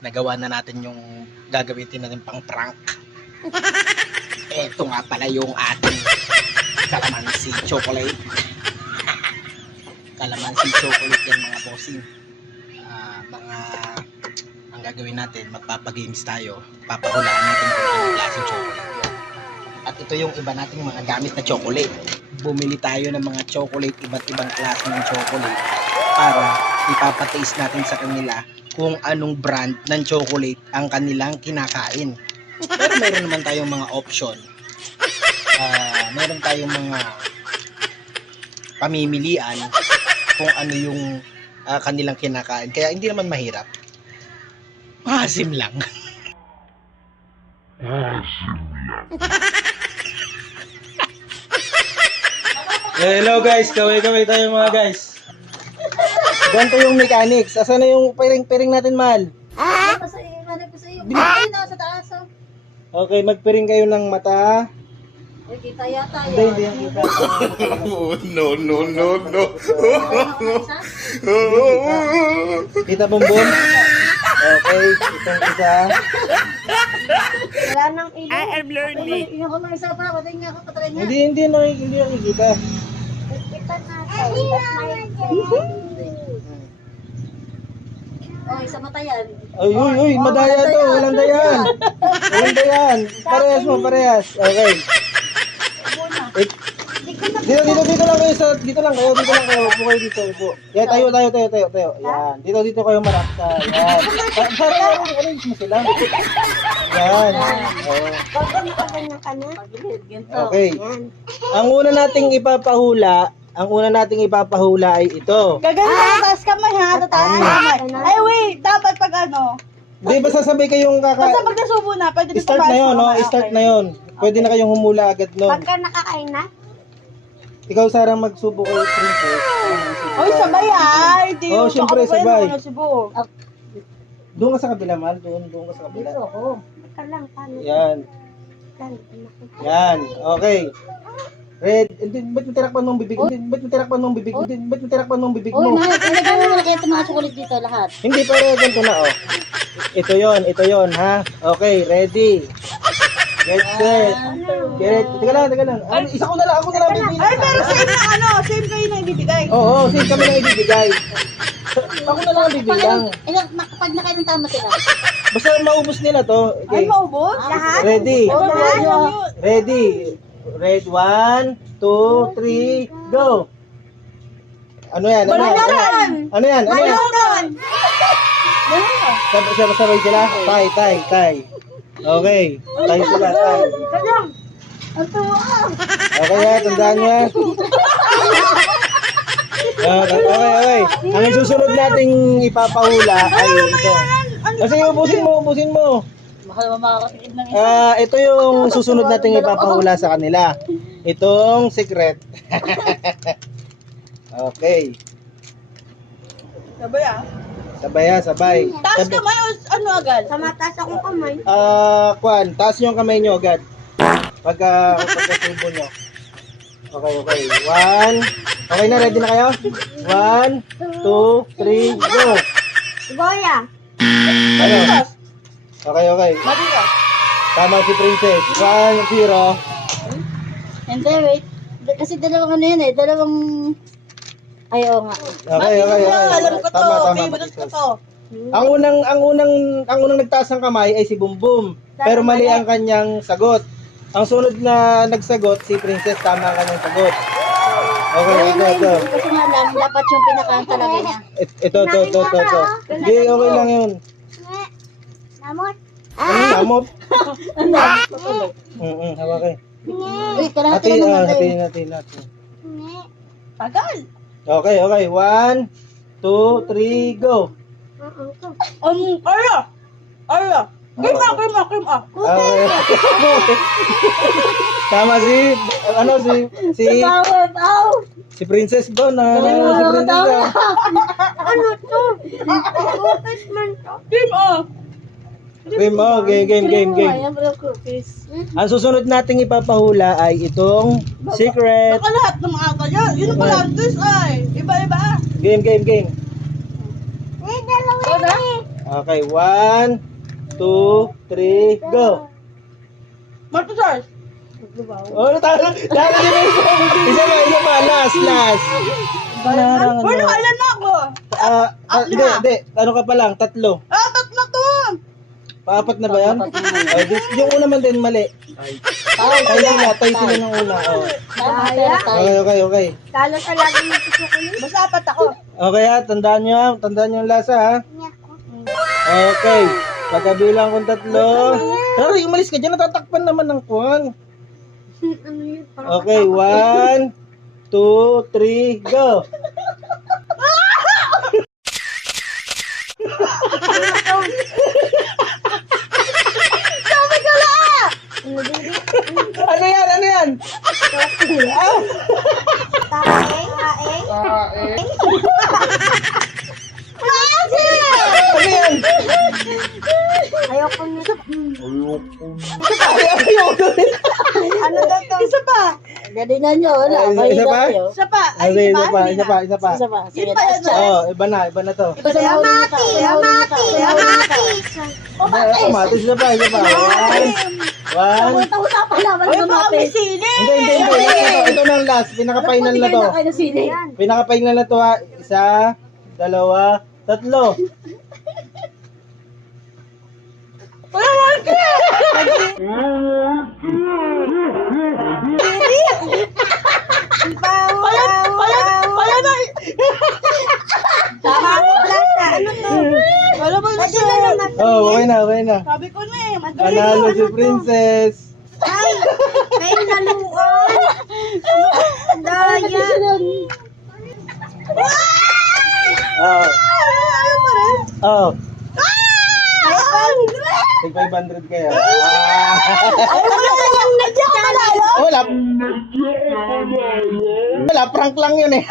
nagawa na natin yung gagamitin natin pang prank. Eto nga pala yung ating calamansi chocolate. Calamansi chocolate yan mga bossing. Ang gagawin natin, magpapagames tayo. Papahulaan natin kung anong klaseng chocolate yun. At ito yung iba nating mga gamit na chocolate. Bumili tayo ng mga chocolate, iba't ibang klase ng chocolate para ipapataste natin sa kanila kung anong brand ng chocolate ang kanilang kinakain. Pero meron naman tayong mga option. Meron tayong mga pamimilian kung ano yung kanilang kinakain. Kaya hindi naman mahirap. Maasim lang. Hello guys, kaway-kaway tayo mga guys. Ganito yung mechanics. Asan na yung piring natin, mahal? Binigay na sa taas. Okay, magpiring kayo ng mata. Kita yata yan. Hindi yan kita. No. Kita bumbum. Okay, itong isa. Wala nang ilo. I am learning. Yung ko ng isa pa, pati nga ako patry nga. Hindi nakikita. Kita natin. Oh, isa mata yan. Uy, madaya to. Walang dayan. Parehas. Okay. Dito lang kayo. Dito lang kayo. Upo kayo dito. Upo. Yan, tayo. Yan. Dito kayo maraksa. Yan. Arrange mo sila. Yan. Oh. Pagkaganyan ka na. Pagilid, ganito. Okay. Ang una nating ipapahula ay ito. Gaganyan taas kamay ha, tataas kamay. Ay wait, dapat pag ano. Di ba sasabay kayong Basta pag nasubo na, pwede dito Start na yun, no? Start na yun. Pwede na kayong humula agad nun. Pagka nakakain na? Ikaw, Sarah, magsubo kayo, princess. Oy, sabay ay. Oh, syempre, sabay. Nasubo. Doon ka sa kabila, mahal. Doon ka sa kabila. Dito ako. Teka lang, paano? Yan. Yan. Okay. Red. Ba't natirakpan mong bibig? Ba't natirakpan mong bibig Uy, mo? ilagay mo na kaya mga chocolate dito lahat. Hindi, pero ganito na, oh. Ito yon, ha? Okay, ready. Get set. Teka lang. Ako na lang bibilang. Ay, pero same na ano, same kayo na ibibigay. Oo, same kami nang ibibigay. Ako na lang bibilang. Pag nakain ng tama sila. Basta maubos nila to. Ay, Okay. maubos? Lahat? Ready. Oh, Ready. Red, 1, 2, 3, go. Ano yan? Balon! Sabay sila? Tay. Okay. Tay sila, tay. Kanyang! Ang tuwa! Okay ha, tandaan nyo ha. Okay. Ang susunod nating ipapahula ay ito. Kasi ubusin mo. Makakatikim ng isa. Ito yung susunod nating ipapahula sa kanila. Itong secret. Okay. Sabay. Taas kamay o ano agad? Sa mataas akong kamay. Taas yung kamay nyo agad. Pagkasubo nyo. Okay. 1. Okay na, ready na kayo? 1, 2, 3, go! Goya. Ano? Okay. Matigas. Tama si Princess. 1, 0. Hindi, wait. Kasi dalawang ano yan eh. Dalawang... Ay, oo nga. Okay. Alam ko to. Tama, Favorite ko to. Ang unang nagtaas ng kamay ay si Bumbum. Pero mali ang kanyang sagot. Ang sunod na nagsagot, si Princess, tama ang kanyang sagot. Okay, ito. Kasi nga lang, dapat yung pinakaang talaga niya. Ito. Hindi, okay lang yun. Namot. Amot. Hawak Wait, kalahati lang naman tayo. Hatiin natin. Tagal. Okay. 1, 2, 3, go. Aya. Cream ah. Okay. Tama si Princess ba na si Princess ba? Ano to? Cookies man to. Cream ah. Game. Ayan pala cookies. Ang susunod nating ipapahula ay itong secret. Baka lahat ng mga ata yan. Yun ang pala. This ay. Iba. Game. May dalawa yan eh. Okay, 1, 2, 3, go. Martusas. Oh, tama. Tama din mo. Isa pa. Last. Wala, alam na ako. Hindi. Ano ka pa lang? 3. Tatlo to. Paapat na ba yan? Yung una man din, mali. Tayo sila ng una. Oh. Okay. Talo sa lagi yung chocolate. Basta apat ako. Okay ha, tandaan nyo yung lasa ha. Okay, pagkabilang kong 3. Pero umalis ka dyan, natatakpan naman ng kuwan. Okay, 1, 2, 3, go! Ano yan? Ano yan? Ayoko nito. Ano daw to? Isa pa. Galingan nyo, wala. Isa pa? Isa pa. Isa pa. Isa pa. Sige, Yun pa, last yun pa. chance. Iba na to. Ito sa mahuli nito. Kamatis, isa pa. 1. Tawa-tawa pa naman Uy, ng baka may mapis. sili. Hindi. Ito na ang last. Pinaka-final na to. Kayo na sili. Pinaka-final na to ha. 1, 2, 3. Wala na. Tama ko plata. Ano to? Wala ba na siya? Oh, okay na. Sabi ko na eh. Madali Panalo yun. si Princess. Ay, may naluan. Daya. Oh. Ayaw pa rin. Oh. Ay, 500 kayo. wala ka lang. Nadya ka manalo. Wala, prank lang yun eh.